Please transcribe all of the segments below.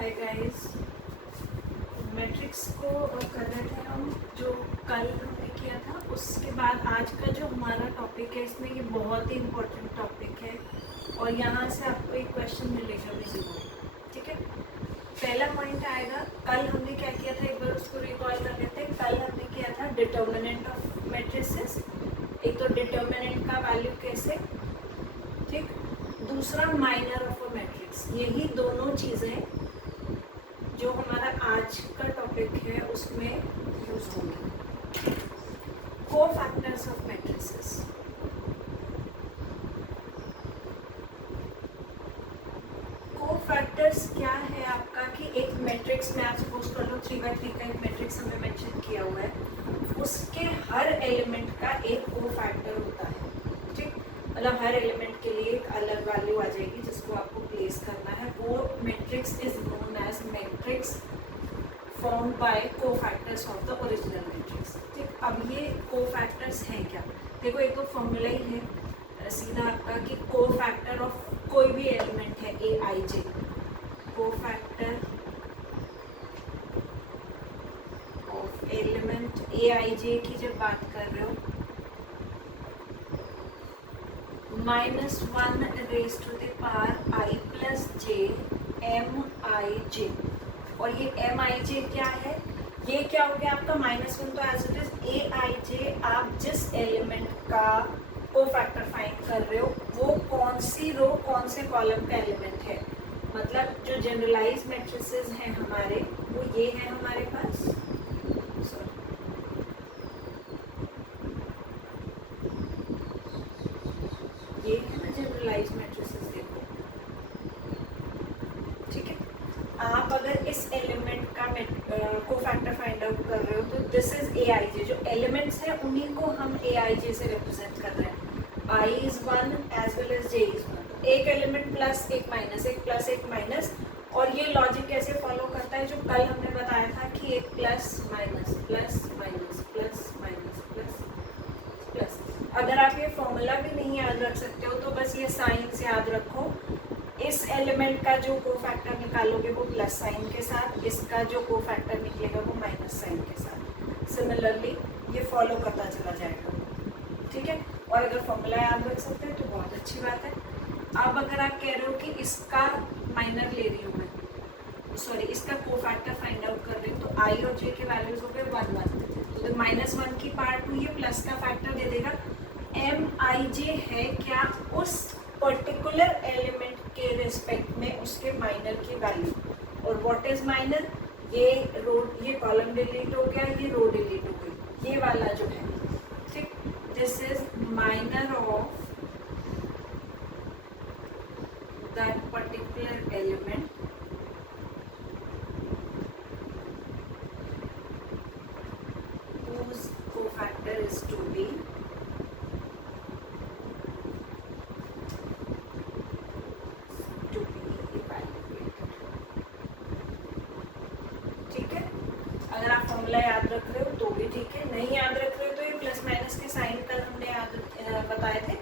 Hi guys. Matrix को कर रहे थे हम, जो कल हमने किया था। उसके बाद आज का जो हमारा टॉपिक है, इसमें ये बहुत ही इम्पोर्टेंट टॉपिक है और यहाँ से आपको एक क्वेश्चन मिलेगा भी ज़रूर। ठीक है, पहला पॉइंट आएगा, कल हमने क्या किया था, एक बार उसको रिकॉल कर लेते हैं। कल हमने किया था डिटर्मिनेंट ऑफ मैट्रिसेस। एक तो डिटर्मिनेंट का वैल्यू कैसे, ठीक, दूसरा माइनर ऑफ अ मैट्रिक्स। यही दोनों चीज़ें जो हमारा आज का टॉपिक है उसमें यूज होंगी। Cofactors of matrices. कोफैक्टर्स क्या है आपका कि एक मैट्रिक्स में आप सपोज कर लो 3x3 का एक मैट्रिक्स हमने मेंशन किया हुआ है, उसके हर एलिमेंट का एक कोफैक्टर होता है। ठीक, मतलब हर एलिमेंट के लिए एक अलग वैल्यू आ जाएगी जिसको आपको प्लेस करना है। वो matrix is known as matrix formed by cofactors of the original matrix. ठीक, अब ये कोफैक्टर्स हैं क्या, देखो एक तो फॉर्मूला ही है सीधा आपका कि कोफैक्टर ऑफ कोई भी एलिमेंट है A I J, cofactor of element A I J की जब बात कर रहे हो, -1 raise to the power I plus J M I J. और ये एम आई जे क्या है, ये क्या हो गया आपका -1, तो as it is a I जे। आप जिस एलिमेंट का कोफैक्टर फाइंड कर रहे हो वो कौन सी रो कौन से कॉलम का एलिमेंट है। मतलब जो जनरलाइज मैट्रिसेस हैं हमारे, वो ये है हमारे पास, ये है ना जनरलाइज मैट्रिसेस। देखो ठीक है, आप अगर इस एलिमेंट का कोफैक्टर फाइंड आउट कर रहे हो तो दिस इज ए आई जे। जो एलिमेंट्स हैं उन्हीं को हम ए आई जे से रिप्रेजेंट कर रहे हैं। I is 1 as well as J is 1। एक एलिमेंट प्लस एक माइनस, एक प्लस एक माइनस। और ये लॉजिक कैसे फॉलो करता है, जो कल हमने बताया था कि एक plus minus plus minus plus minus plus plus. अगर आप ये फॉर्मूला भी नहीं याद रख सकते हो तो बस ये साइंस याद रखो। इस एलिमेंट का जो कोफैक्टर निकालोगे वो प्लस साइन के साथ, इसका जो कोफैक्टर निकलेगा वो माइनस साइन के साथ। सिमिलरली ये फॉलो करता चला जाएगा। ठीक है, और अगर फॉर्मूला याद रख सकते हैं तो बहुत अच्छी बात है। अब अगर आप कह रहे हो कि इसका माइनर ले रही हूँ मैं, सॉरी इसका कोफैक्टर फाइंड आउट कर रही हूँ, तो आई और जे के वैल्यूज हो गए 1 1, तो -1 की पार्ट 2 ये प्लस का फैक्टर दे देगा। एम आई जे है क्या, उस पर्टिकुलर एलिमेंट के रिस्पेक्ट में उसके माइनर की वैल्यू। और व्हाट इज माइनर, ये रो, ये कॉलम डिलीट हो गया, ये रो डिलीट हो गई, ये वाला जो है। ठीक, this is minor of that particular element whose cofactor is to be अगर आप फॉर्मूला याद रख रहे हो तो भी ठीक है, नहीं याद रख रहे हो तो ये प्लस माइनस के साइन कल हमने याद बताए थे,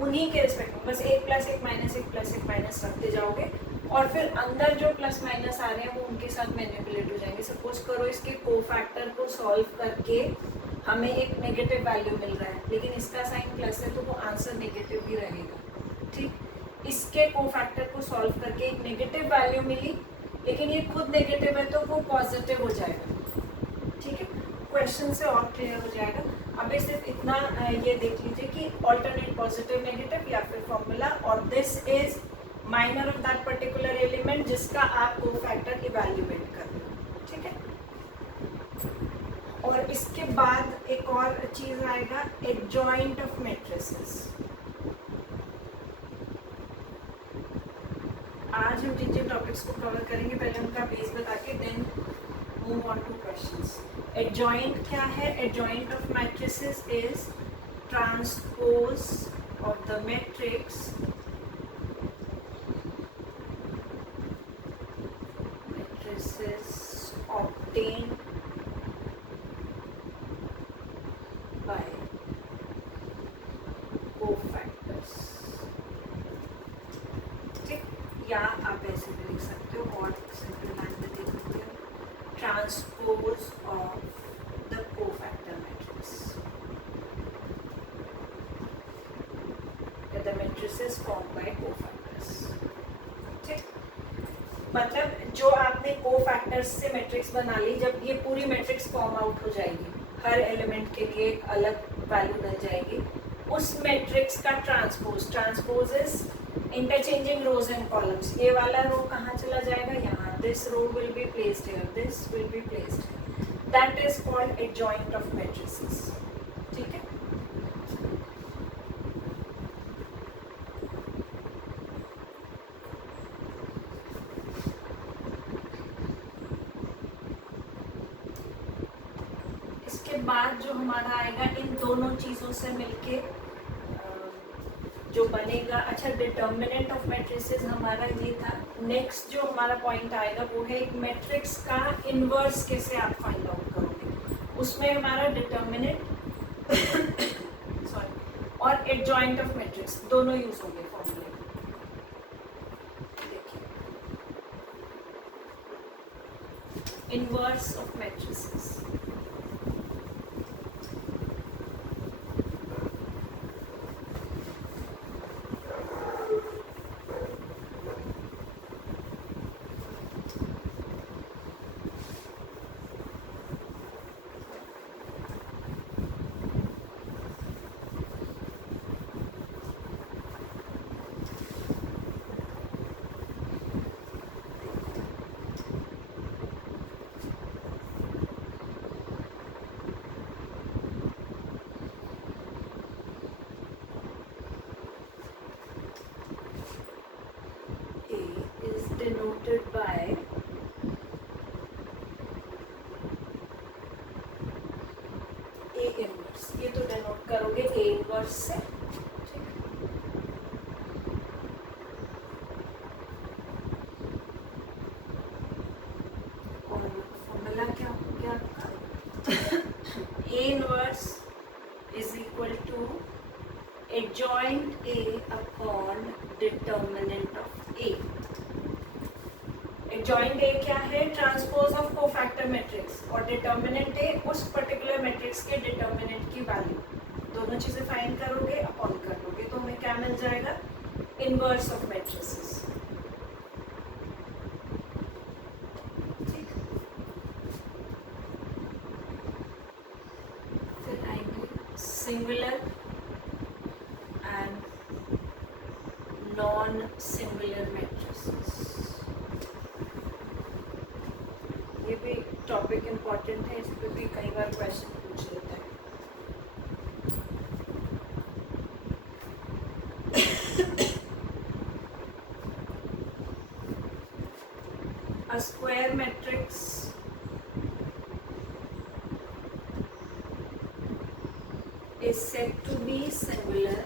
उन्हीं के रिस्पेक्ट में बस एक प्लस एक माइनस एक प्लस एक माइनस रखते जाओगे और फिर अंदर जो प्लस माइनस आ रहे हैं वो उनके साथ मैनिपुलेट हो जाएंगे। सपोज करो इसके कोफैक्टर को सॉल्व करके हमें एक नेगेटिव वैल्यू मिल रहा है, लेकिन इसका साइन प्लस है तो वो आंसर नेगेटिव ही रहेगा। ठीक, इसके कोफैक्टर को सॉल्व करके एक नेगेटिव वैल्यू मिली, लेकिन ये खुद नेगेटिव है तो वो पॉजिटिव हो जाएगा। ठीक है, क्वेश्चन से और क्लियर हो जाएगा। अभी सिर्फ इतना ये देख लीजिए कि ऑल्टरनेट पॉजिटिव नेगेटिव या फिर फॉर्मूला, और this is minor of that particular element जिसका आप कोफैक्टर इवैल्यूएट कर रहे हो। ठीक है, और इसके बाद एक और चीज आएगा, एडजॉइंट ऑफ मैट्रिसेस। आज हम जिन जिन टॉपिक्स को कवर करेंगे पहले उनका बेस बता के then move on to questions. Adjoint क्या है, adjoint of matrices is transpose of the matrix obtained by cofactors। ठीक, या आप ऐसे भी लिख सकते हो और सिंपल लाइन में लिख सकते हो transpose of the cofactor matrix, the matrices form by cofactors. ठीक, मतलब जो आपने कोफैक्टर्स से मैट्रिक्स बना ली, जब ये पूरी मैट्रिक्स फॉर्म आउट हो जाएगी, हर एलिमेंट के लिए एक अलग वैल्यू मिल जाएगी, उस मैट्रिक्स का transpose is interchanging rows and columns. ये वाला रो कहाँ चला जाएगा, यहाँ, this row will be placed here, this will be placed here, that is called adjoint of matrices. ठीक है, इसके बाद जो हमारा आएगा इन दोनों चीजों से मिलके जो बनेगा, अच्छा डिटर्मिनेंट ऑफ मैट्रिसेस हमारा ये था। नेक्स्ट जो हमारा पॉइंट आएगा वो है एक मैट्रिक्स का इनवर्स कैसे आप फाइंड आउट करोगे। उसमें हमारा डिटर्मिनेंट सॉरी और एडजॉइंट ऑफ मैट्रिक्स दोनों यूज होंगे फॉर्मूले। देखिए, inverse of matrices, denoted by A inverse. ये तो डिनोट करोगे A इनवर्स से। और फॉर्मूला क्या हो गया आपका, A inverse is equal to adjoint A upon determinant of A। Adjoint A क्या है, ट्रांसपोज ऑफ कोफैक्टर मैट्रिक्स, और डिटर्मिनेंट ए उस पर्टिकुलर मैट्रिक्स के डिटर्मिनेंट की वैल्यू। दोनों चीजें फाइंड करोगे, अपॉन कर लोगे, तो हमें क्या मिल जाएगा, इनवर्स ऑफ मैट्रिसेस। ठीक, फिर आएंगे singular and non singular matrices. ये भी टॉपिक इम्पोर्टेंट है, इस पर भी कई बार क्वेश्चन पूछ लेता है। A square matrix is said to be singular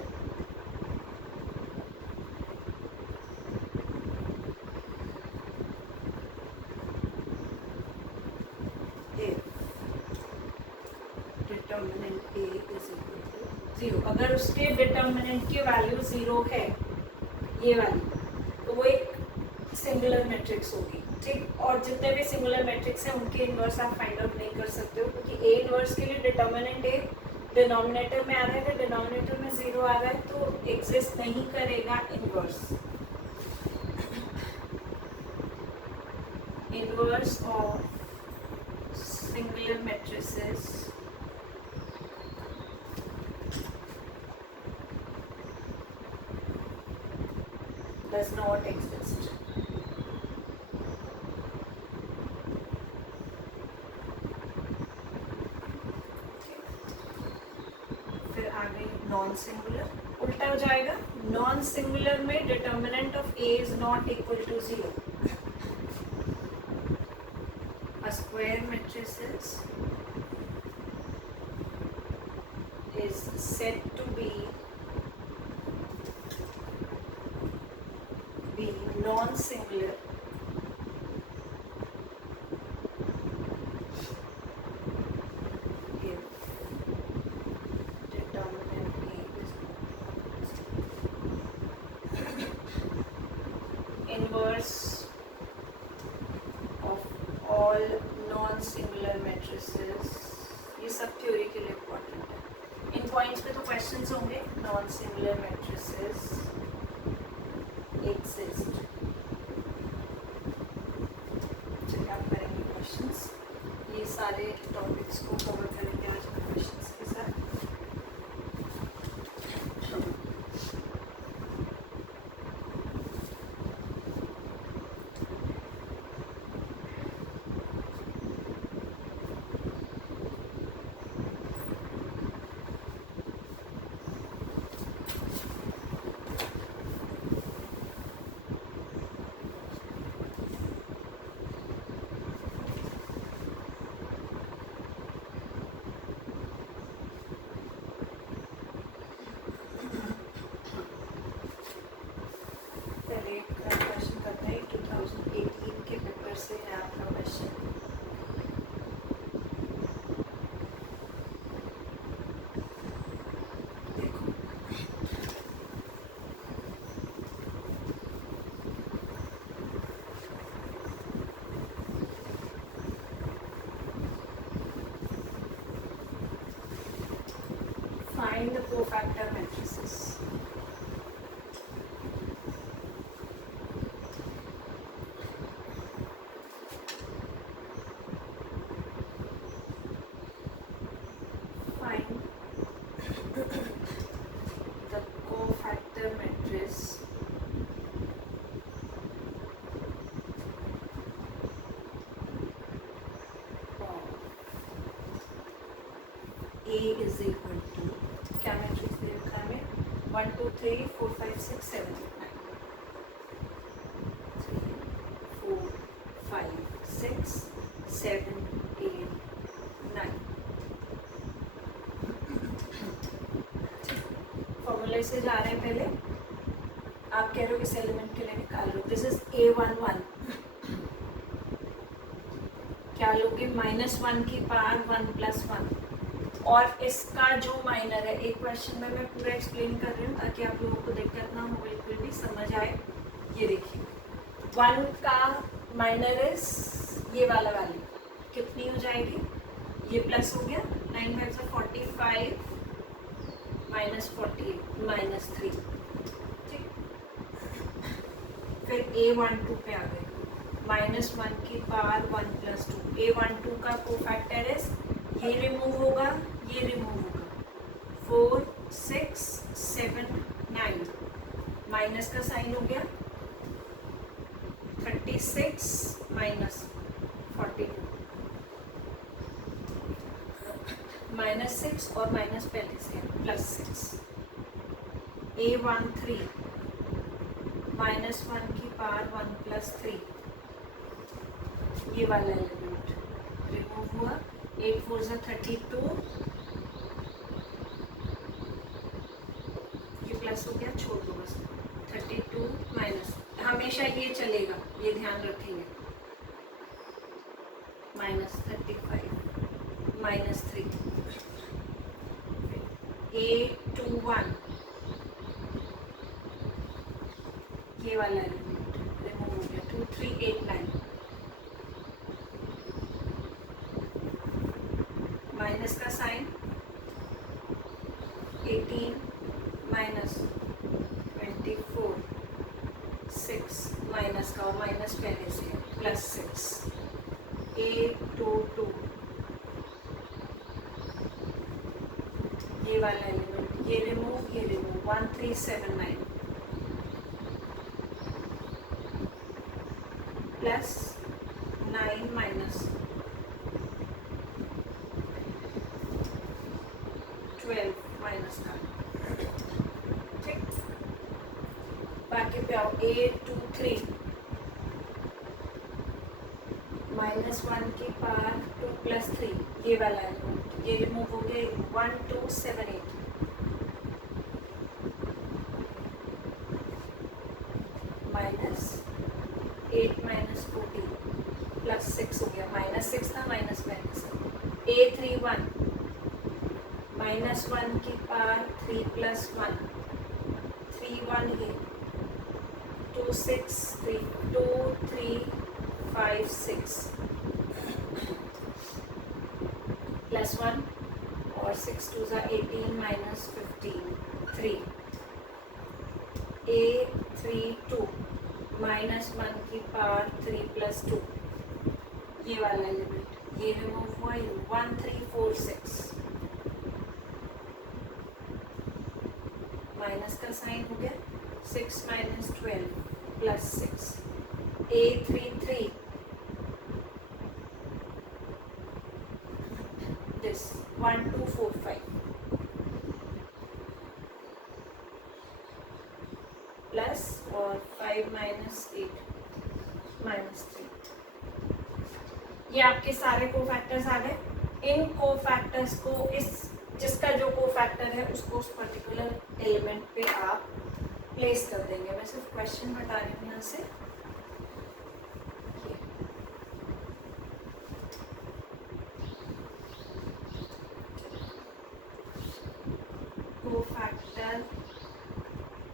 determinant A is equal to 0। अगर उसके डिटर्मिनेंट की वैल्यू 0 है, ये वाली, तो वो एक सिंगुलर मैट्रिक्स होगी। ठीक, और जितने भी सिंगुलर मैट्रिक्स हैं उनके इनवर्स आप फाइंड आउट नहीं कर सकते हो, क्योंकि A इनवर्स के लिए डिटर्मिनेंट A डिनोमिनेटर में आ रहा है, अगर डिनोमिनेटर में 0 आ रहा है तो एग्जिस्ट नहीं करेगा inverse. Inverse of singular matrices does not exist। फिर आगे नॉन सिंगुलर, उल्टा हो जाएगा। नॉन सिंगुलर में determinant of A is not equal to 0। A square matrices is said to be non-singular if determinant A is inverse non-singular matrices exist. चलिए आप करेंगे questions, ये सारे टॉपिक्स को कवर करेंगे आज के क्वेश्चंस के साथ. क्वेश्चन करते हैं 2018 के पेपर से है आपका क्वेश्चन. देखो find the cofactor matrices. The cofactor matrix A is equal to क्या मैट्रिक्स दे रखा है हमें 1 2 3 4 5 6 7 8 9 3 4 5 6 7 8 9. फॉर्मूले से जा रहे हैं पहले. आप कह रहे हो किस एलिमेंट के लिए निकाल लो. This is A11. क्या लोगे -1 की पावर 1 + 1. और इसका जो माइनर है, एक क्वेश्चन में मैं पूरा एक्सप्लेन कर रही हूँ ताकि आप लोगों को दिक्कत ना हो, बिल्कुल भी समझ आए. ये देखिए 1 का माइनर इज ये वाला वैल्यू कितनी हो जाएगी, ये प्लस हो गया 9 5 45 -48 -3. ठीक. फिर A12 पे आ गए -1 की पावर 1 + 2. A12 का कोफैक्टर इज ये रिमूव होगा, ये रिमूव होगा 4 6 7 9. माइनस का साइन हो गया 36 -42 -6 और माइनस पहले से +6. A13 -1 की पावर 1 + 3. ये वाला एलिमेंट रिमूव हुआ. 8 4 32. ये प्लस हो गया, छोड़ दो बस. 32 माइनस, हमेशा ये चलेगा, ये ध्यान रखेंगे. -35 -3. A21 ये वाला एलिमेंट रिमूव हो गया. 2 3 8 9. माइनस का साइन 18 -24 6 माइनस का, और माइनस पहले से +6. A22 ये वाला एलिमेंट, ये रिमूव 1 3 7 9 +9 -12 माइनस का. ठीक. बाकी पे आओ. A23 -1 की पावर 2 + 3. ये वाला एलिमेंट, ये रिमूव हो गए 1 2 7 8. -8 -14 +6 हो गया. -6 था, माइनस पहले से. A31 -1 की पावर 3 + 1. 3 1 ये 2 6 3 2 3 5 6 +1 और 6 2 18 -15 3 a3 2 -1 की पावर 3 + 2, ये वाला एलिमेंट ये रिमूव हुआ, 1 3 4 6 माइनस का साइन हो गया, 6 - 12 + 6 a3 3 this 1 2 4 5 प्लस और 5 - 8 -3, ये आपके सारे कोफैक्टर्स आ गए। इन कोफैक्टर्स को इस जिसका जो कोफैक्टर है उसको उस पर्टिकुलर एलिमेंट पे आप प्लेस कर देंगे। मैं सिर्फ क्वेश्चन बता रही हूँ यहाँ से। कोफैक्टर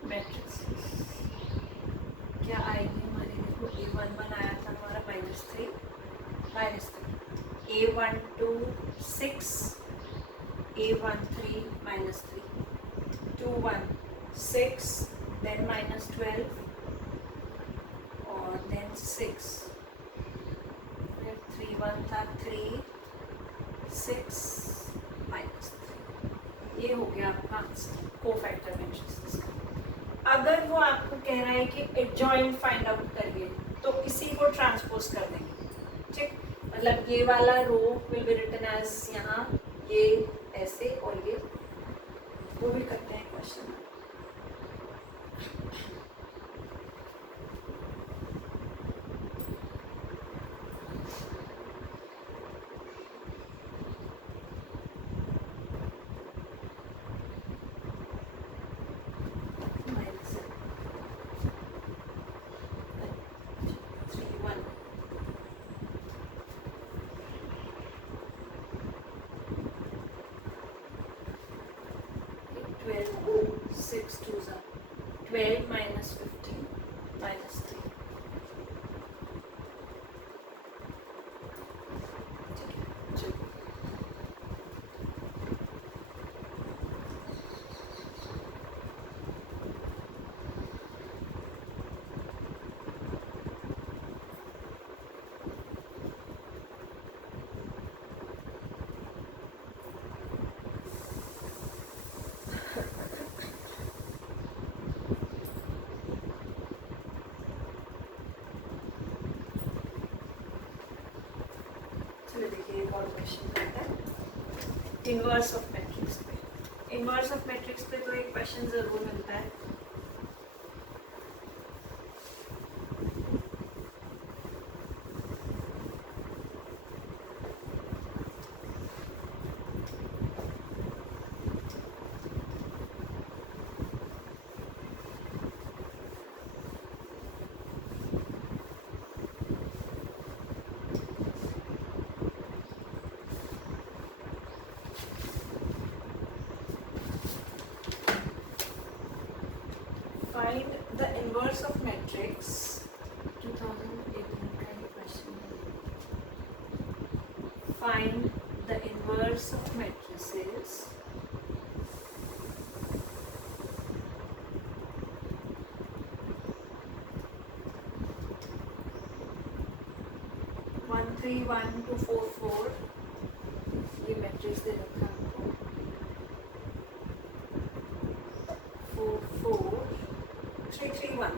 मैट्रिक्स क्या आएगी हमारी, देखो a11 आया था हमारा -3 a12 6 a13 -3 21 6 then -12 और then 6 फिर 31 था 3 6 -3, ये हो गया आपका आंसर कोफैक्टर मैट्रिक्स का। अगर वो आपको कह रहा है कि एडजॉइंट फाइंड आउट करिए तो इसी को ट्रांसपोज कर देंगे, ठीक। मतलब ये वाला रो विल बी रिटन एज यहाँ ये ऐसे, और ये वो भी करते हैं क्वेश्चन। Six 2s are 12 - 15 -3, ठीक है। चलो देखिए एक और क्वेश्चन करते हैं इनवर्स ऑफ मैट्रिक्स पे। इनवर्स ऑफ मैट्रिक्स पे तो एक क्वेश्चन जरूर मिलता है। Find the inverse of matrix 2018 का ये क्वेश्चन है। Find the inverse of matrices (1 3 1 2 4 4) ये मैट्रिक्स दे रखा है आपको 4 4 3 3 1।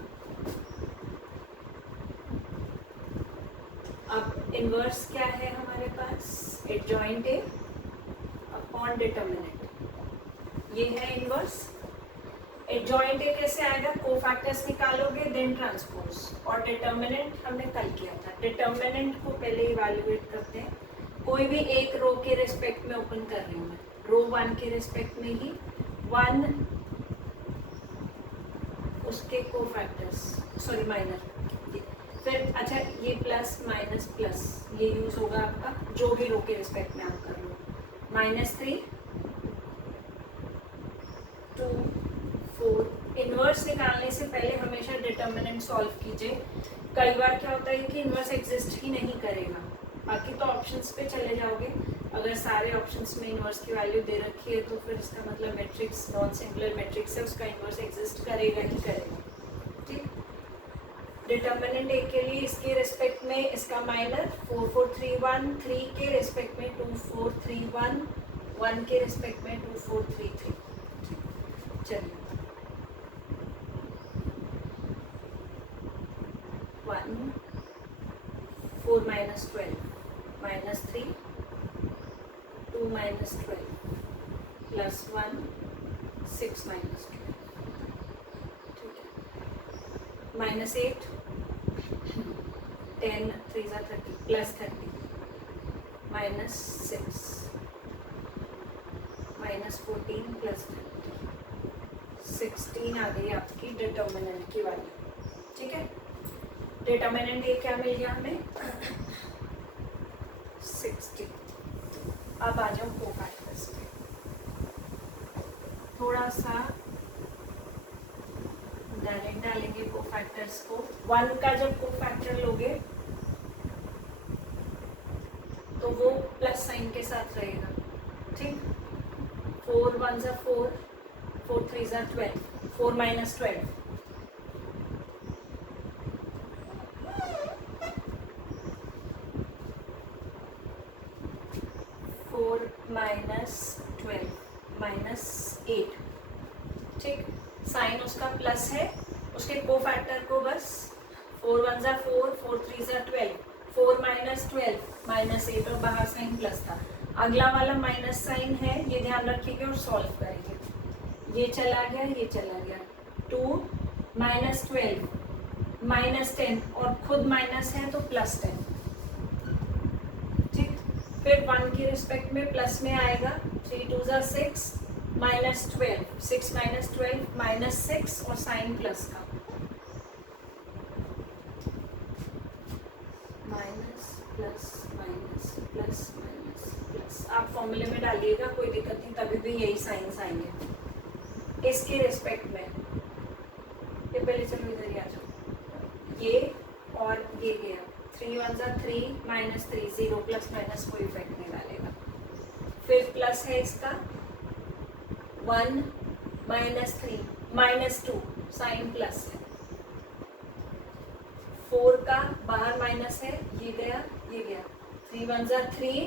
अब इनवर्स क्या है हमारे पास, एडजॉइंट ए अपॉन डिटर्मिनेंट, ये है इनवर्स। एडजॉइंट ए कैसे आएगा, कोफैक्टर्स निकालोगे देन ट्रांसपोज, और डिटर्मिनेंट हमने कल किया था। डिटर्मिनेंट को पहले इवैल्यूएट करते हैं, कोई भी एक रो के रिस्पेक्ट में ओपन कर रही हूँ मैं, रो 1 के रिस्पेक्ट में ही 1 उसके कोफैक्टर्स, सॉरी माइनर, फिर अच्छा ये प्लस माइनस प्लस ये यूज होगा आपका जो भी रो के रिस्पेक्ट में आप कर लो, -3 2 4। इनवर्स निकालने से पहले हमेशा डिटर्मिनेंट सॉल्व कीजिए। कई बार क्या होता है कि इनवर्स एग्जिस्ट ही नहीं करेगा, बाकी तो ऑप्शंस पे चले जाओगे, अगर सारे ऑप्शंस में इन्वर्स की वैल्यू दे रखी है तो फिर इसका मतलब मैट्रिक्स नॉन सिंगुलर मैट्रिक्स है, उसका इन्वर्स एग्जिस्ट करेगा ही करेगा। ठीक, डिटर्मिनेंट ए के लिए इसके रेस्पेक्ट में इसका माइनर 4 4 3 1, 3 के रेस्पेक्ट में 2 4 3 1, 1 के रेस्पेक्ट में 2 4 3 3। चलिए 1 4 minus 12 minus 3 2 minus 12 plus 1 6 minus 12, ठीक है, minus 8 10 3 are 30 plus 30 minus 6 minus 14 plus 30 16 आ गई आपकी डिटर्मिनेंट की वैल्यू। ठीक है, डिटर्मिनेंट ये क्या मिल गया हमें 60। अब आ जाओ कोफैक्टर्स पे, थोड़ा सा डायरेक्ट डालेंगे कोफैक्टर्स को। 1 का जब कोफैक्टर लोगे तो वो प्लस साइन के साथ रहेगा। ठीक, 4 1 are 4 4 3 are 12 4 minus 12 4 minus 12 minus 8। ठीक, साइन उसका प्लस है, उसके कोफैक्टर को बस 4 1 are 4 4 3 are 12 4 minus 12 minus 8 और बाहर साइन प्लस था। अगला वाला माइनस साइन है, ये ध्यान रखिएगा और सॉल्व करेंगे। ये चला गया, ये चला गया, 2 minus 12 minus 10 और खुद माइनस है तो प्लस 10। ठीक, फिर 1 के रिस्पेक्ट में प्लस में आएगा, 3 2 are 6 minus 12 6 minus 12 minus 6 और साइन प्लस का minus plus minus plus minus plus. आप फॉर्मूले में डालिएगा, कोई दिक्कत नहीं, तभी भी यही साइंस आएंगे इसके रिस्पेक्ट में। ये पहले चलो इधर ही आ जाओ, ये और ये गया, 3 1 are 3 minus 3 0 प्लस माइनस कोई इफेक्ट नहीं डालेगा। फिर प्लस है इसका 1 minus 3 minus 2 साइन प्लस है, 4 का बाहर माइनस है, ये गया ये गया, 3 1 are 3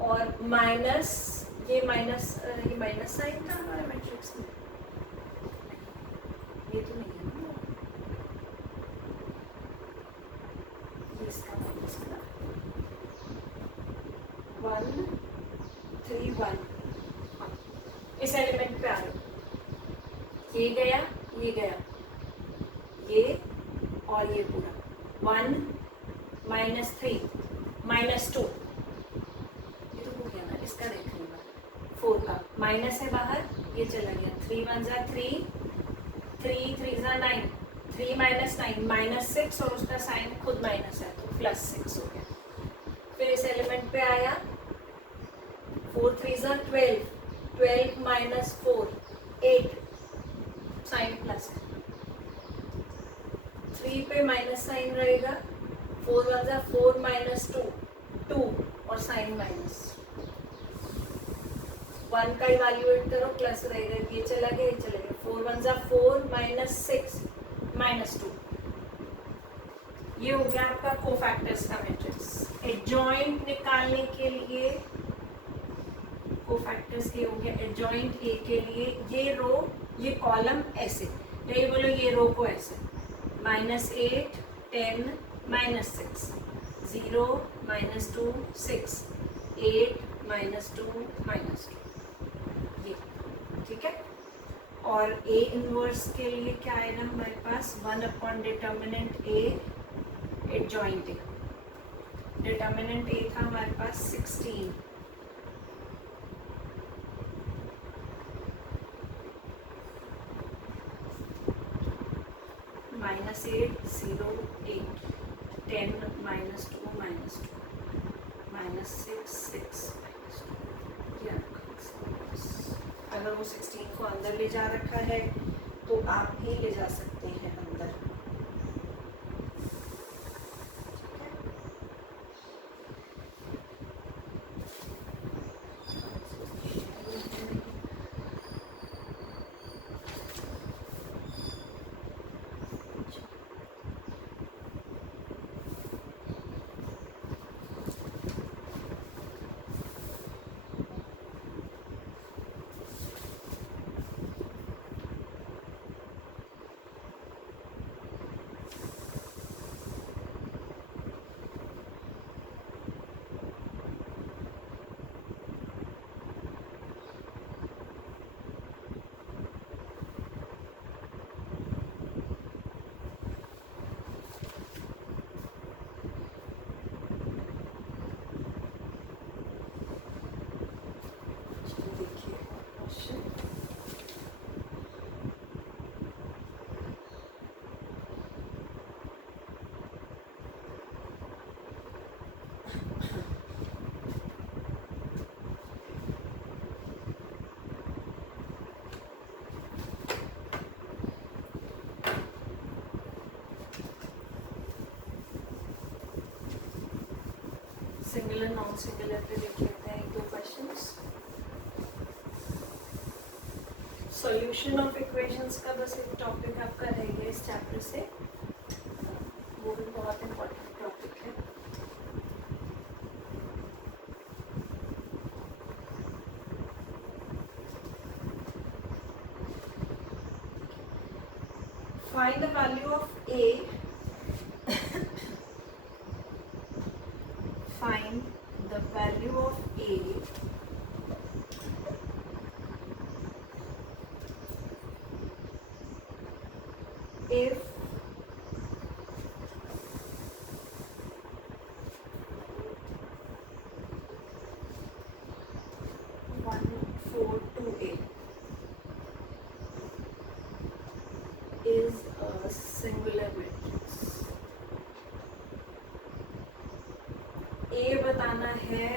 और माइनस ये माइनस साइन था हमारे मैट्रिक्स में, ये तो नहीं है ना, ये इसका माइनस का 1 3 1। इस एलिमेंट पे आ रहे, ये गया ये गया, ये और ये पूरा 1 minus 3 minus 2, ये तो हो गया ना, इसका देख लूँगा। 4 का माइनस है बाहर, ये चला गया, 3 1 are 3 3 3 are 9 3 minus 9 minus 6 और उसका साइन खुद माइनस है तो प्लस 6 हो गया। फिर इस एलिमेंट पे आया, 4 3 are 12 12 minus 4 8 साइन प्लस है, 3 पे माइनस साइन रहेगा, 4 1 are 4 minus 2 2 और साइन माइनस, 1 का इवैल्यूएट करो प्लस रहेगा, ये चला गया ये चला गया, 4 1 are 4 minus 6 minus 2। ये हो गया आपका कोफैक्टर्स का मैट्रिक्स। एडजॉइंट निकालने के लिए कोफैक्टर्स के हो गया, एडजॉइंट ए के लिए ये रो ये कॉलम ऐसे, यही बोलो ये रो को ऐसे, -8 10 -6 0 -2 6 8 -2 -2, ये ठीक है। और ए इनवर्स के लिए क्या आएगा हमारे पास, 1 upon determinant A adjoint A. Determinant A था हमारे पास 16, -8 0 8 10 -2 -2 -6 6 अगर वो 16 को अंदर ले जा रखा है तो आप भी ले जा सकते हैं अंदर। सिंगुलर नॉन सिंगुलर पे देख लेते हैं एक दो क्वेश्चंस। सॉल्यूशन ऑफ इक्वेशंस का बस एक टॉपिक आपका रह गया इस चैप्टर से, वो भी बहुत इम्पोर्टेंट टॉपिक है। Find the value of A. Find the value of A if is a singular matrix। A बताना है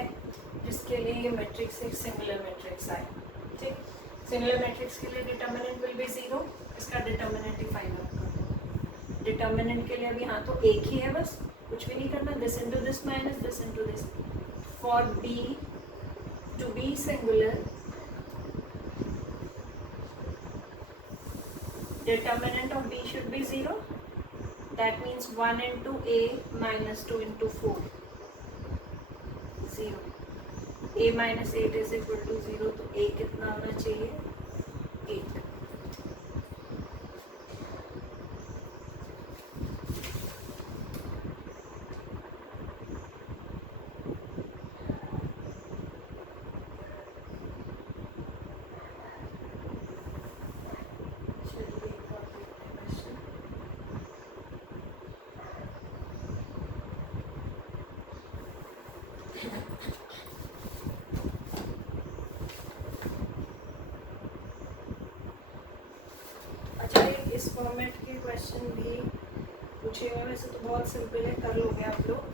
जिसके लिए ये मैट्रिक्स एक सिंगुलर मैट्रिक्स आए, ठीक। सिंगुलर मैट्रिक्स के लिए डिटर्मिनेंट विल बी 0, इसका डिटर्मिनेंट ही फाइंड आउट करना। डिटर्मिनेंट के लिए अभी हाँ तो एक ही है, बस कुछ भी नहीं करना, this into this minus this into this. For B to be singular, determinant of B should be 0. That means 1 into A minus 2 into 4, 0. A minus 8 is equal to 0, तो A कितना होना चाहिए? 8। इस फॉर्मेट के क्वेश्चन भी पूछे हुए, वैसे तो बहुत सिंपल है, कर लोगे आप लोग।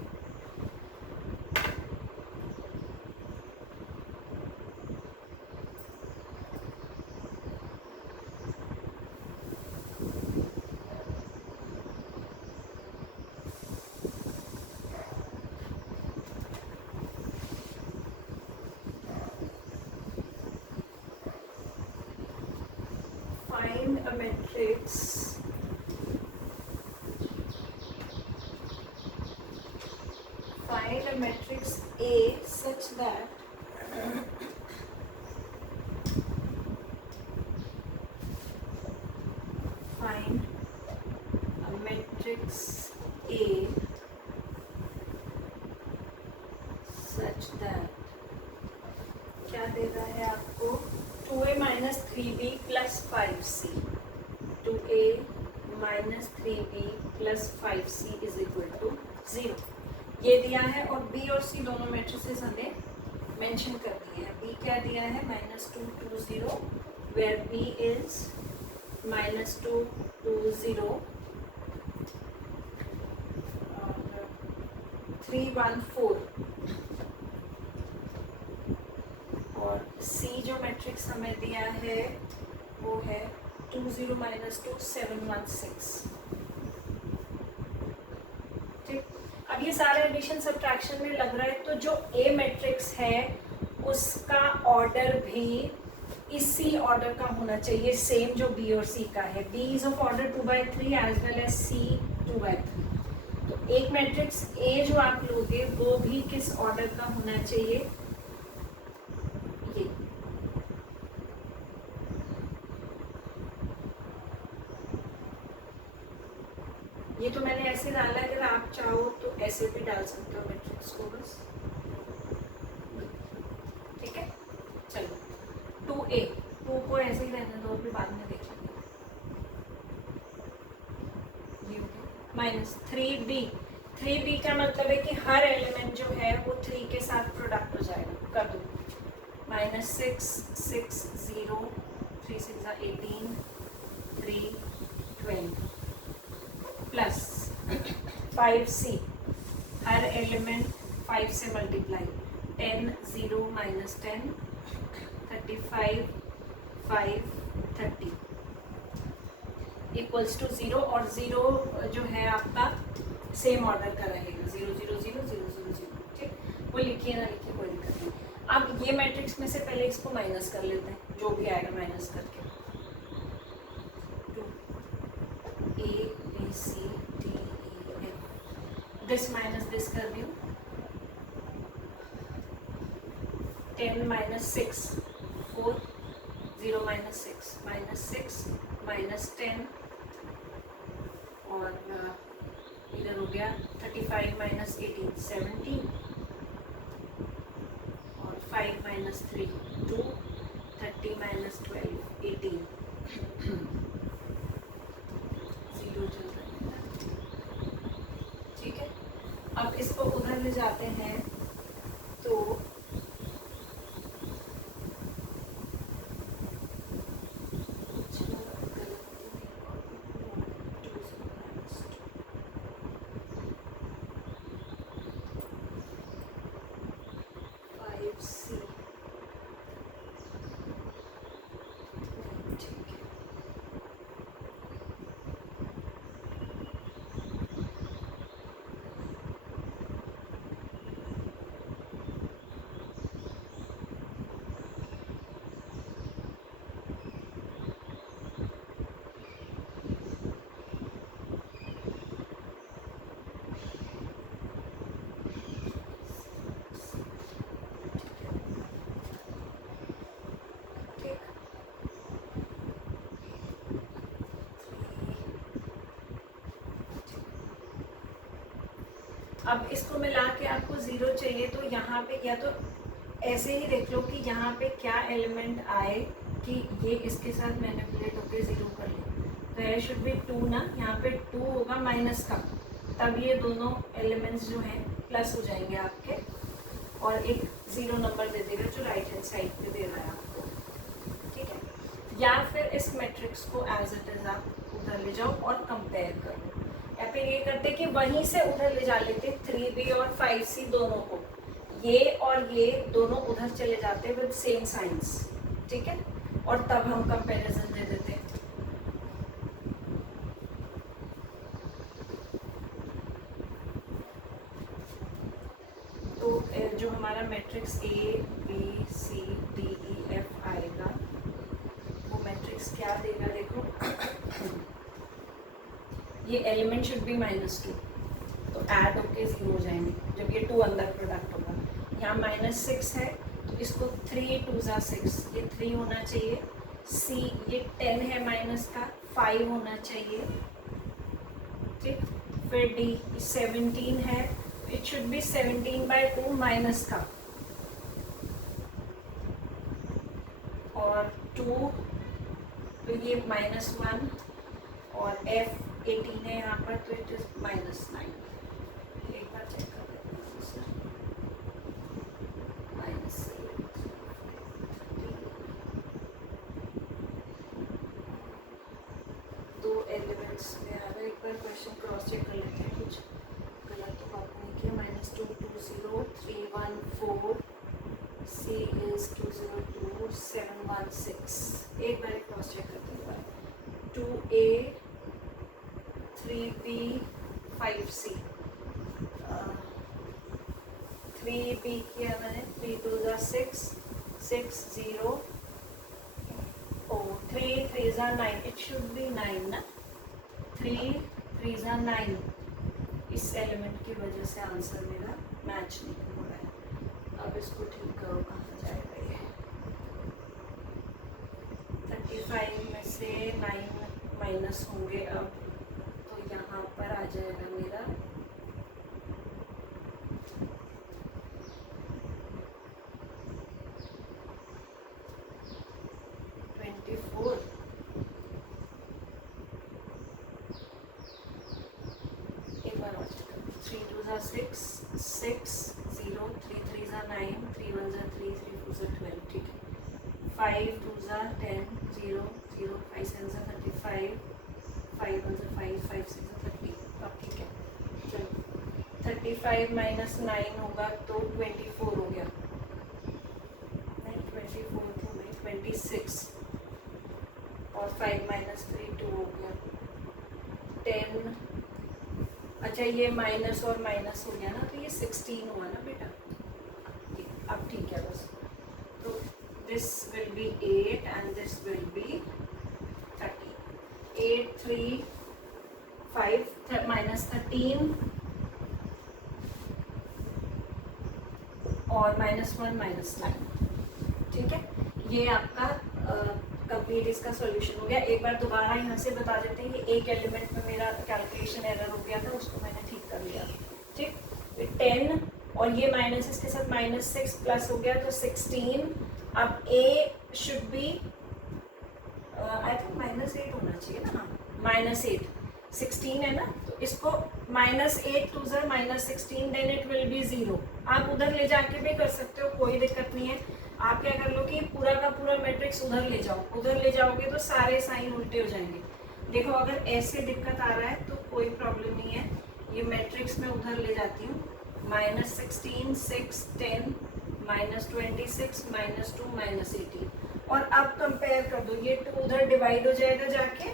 Find a matrix A such that find a matrix A such that क्या दे रहा है आपको? 2A minus 3B plus 5C, 2A minus 3B plus 5C is equal to 0, ये दिया है। और B और C दोनों मैट्रिसेस हमें मेंशन कर दिए हैं। B क्या दिया है? -2 2 0, where B is -2 2 0 3 1 4, और C जो मैट्रिक्स हमें दिया है वो है 2 0 -2 7 1 6, ठीक। अब ये सारे एडिशन सब्ट्रैक्शन में लग रहा है, तो जो A मैट्रिक्स है उसका ऑर्डर भी इसी ऑर्डर का होना चाहिए, सेम जो B और C का है। B is of order 2/3 as well as C 2/3। तो एक मैट्रिक्स A जो आप लोगे वो भी किस ऑर्डर का होना चाहिए? ये तो मैंने ऐसे डाला, अगर आप चाहो तो ऐसे भी डाल सकते हो मैट्रिक्स को, बस, ठीक है। चलो 2A, 2 को ऐसे ही रहने दो, फिर बाद में देख लेंगे। -3B, 3B का मतलब है कि हर एलिमेंट जो है वो 3 के साथ प्रोडक्ट हो जाएगा। कर दो, -6 6 0 3 6 18 3 12 प्लस 5C, हर एलिमेंट 5 से मल्टीप्लाई, 10 0 -10 35 5 30 इक्वल्स टू 0, और 0 जो है आपका सेम ऑर्डर का रहेगा, 0 0 0 0 0 0, ठीक। वो लिखिए ना लिखिए कोई दिक्कत नहीं। अब ये मैट्रिक्स में से पहले इसको माइनस कर लेते हैं, जो भी आएगा माइनस करके। A B C D E F, this minus this कर रही हूँ। 10 माइनस 6 4, 0 माइनस 6 माइनस 10, और इधर हो गया 35 माइनस 18 17, और 5 माइनस 3 2, 30 माइनस 12 18, 0 चल रहा है। ठीक है, अब इसको उधर ले जाते हैं तो अब इसको मिला के आपको 0 चाहिए, तो यहाँ पे या तो ऐसे ही देख लो कि यहाँ पे क्या एलिमेंट आए कि ये इसके साथ मैनिपुलेट होकर 0 कर ले। तो ये शुड बी 2 ना, यहाँ पे 2 होगा माइनस का, तब ये दोनों एलिमेंट्स जो हैं प्लस हो जाएंगे आपके, और एक 0 नंबर दे देगा जो राइट हैंड साइड पे दे रहा है आपको। ठीक है, या फिर इस मैट्रिक्स को एज इट इज आप उधर ले जाओ और कंपेयर करो, या फिर ये करते कि वहीं से उधर ले जा लेते 3b और 5c दोनों को, ये और ये दोनों उधर चले जाते विद सेम साइंस। ठीक है, और तब हम कंपैरिजन दे देते। तो जो हमारा matrix A B C D E F आएगा, वो मैट्रिक्स क्या देगा देखो। ये एलिमेंट शुड बी -2, तो ऐड होके 0 हो जाएंगे जब ये 2 अंदर प्रोडक्ट होगा। यहाँ -6 है तो इसको 3 2 6, ये 3 होना चाहिए। C ये 10 है माइनस का, 5 होना चाहिए। ठीक, फिर D 17 है, इट शुड बी 17/2 माइनस का, और 2 तो ये -1, और F 18 है यहाँ पर, तो इट इज -9। एक बार चेक कर लेते हैं सर, -7 दो एलिमेंट्स में आ रहा है। एक बार क्वेश्चन क्रॉस चेक कर लेते हैं, कुछ गलत तो बात नहीं किया। -2 2 0 3 1 4, C is 2 0 2 7 1 6। एक बार क्रॉस चेक करते हैं। 2A 3B 5C, 3B किया मैंने, 3 2 6 6 0, 3 3 9, इट शुड बी 9 ना, 3 3 9। इस एलिमेंट की वजह से आंसर मेरा मैच नहीं हो रहा है। अब इसको ठीक करो, कहाँ जाएगा ये। 35 में से 9 माइनस होंगे अब, तो यहाँ पर आ जाएगा मेरा 24। एक बार और 3 2 6 6 0 3 3 9 3 1 3 3 2 12। ठीक है, 5 2 10 0 0 5 7 35 5 1 5 5 6 30। अब ठीक है, चलो 35 माइनस 9 होगा तो 24 हो गया, नहीं 24 तो नहीं 26, और 5 माइनस 3 2 हो गया 10। अच्छा ये माइनस और माइनस हो गया ना, तो ये 16 हुआ ना बेटा, अब ठीक है बस। तो this will B 8 and this will B 13। 8 3 5 minus 13 और -1 -9। ठीक है, ये आपका कंप्लीट इसका सॉल्यूशन हो गया। एक बार दोबारा यहाँ से बता देते हैं कि एक एलिमेंट में मेरा कैलकुलेशन एरर हो गया था, उसको मैंने ठीक कर लिया। ठीक, 10 और ये माइनस इसके साथ -6 प्लस हो गया तो 16। अब ए शुड बी आई थिंक -8 होना चाहिए ना, हाँ -8, 16 है ना, तो इसको -8 टू ज़र -16 देन इट विल बी 0। आप उधर ले जाके भी कर सकते हो, कोई दिक्कत नहीं है। आप क्या कर लो कि पूरा का पूरा मैट्रिक्स उधर ले जाओ, उधर ले जाओगे तो सारे साइन उल्टे हो जाएंगे। देखो अगर ऐसे दिक्कत आ रहा है तो कोई प्रॉब्लम नहीं है, ये मैट्रिक्स में उधर ले जाती हूँ, -16 6 10 -26 -2 -18। और अब कंपेयर कर दो, ये 2 उधर डिवाइड हो जाएगा जाके,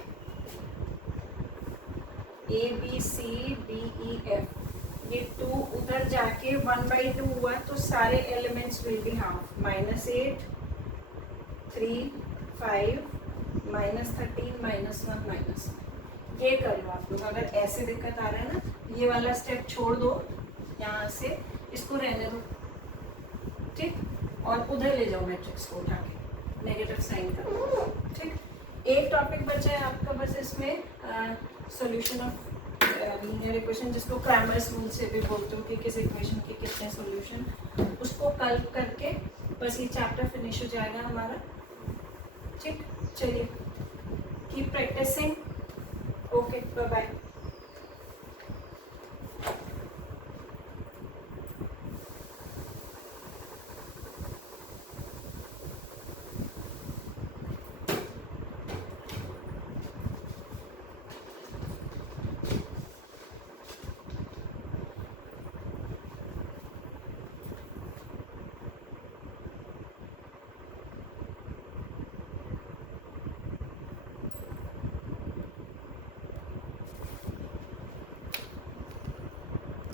ABCDEF, ये 2 उधर जाके 1/2 हुआ तो सारे एलिमेंट्स विल बी हाफ, -8 3 5 -13 -1 -1। ये कर लो आप लोग। अगर ऐसे दिक्कत आ रहा है ना, ये वाला स्टेप छोड़ दो, यहाँ से इसको रहने दो। ठीक, और उधर ले जाओ मैट्रिक्स को उठा के, नेगेटिव साइन करो। ठीक, एक टॉपिक बचा है आपका बस इसमें, सॉल्यूशन ऑफ लीनियर इक्वेशन, जिसको क्रैमर्स रूल से भी बोलते हो कि किस इक्वेशन के कितने सॉल्यूशन, उसको कल करके बस ये चैप्टर फिनिश हो जाएगा हमारा। ठीक, चलिए keep practicing. Okay, bye bye.